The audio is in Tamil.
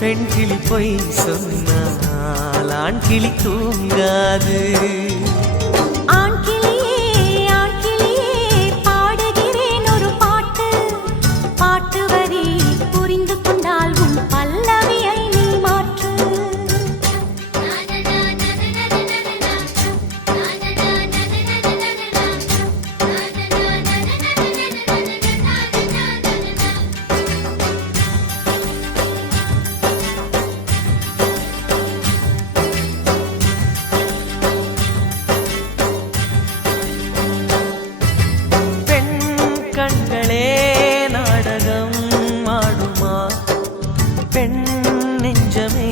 பெண் கிளி பொய் சொன்னால் ஆண் கிளி தூங்காது. నిజమే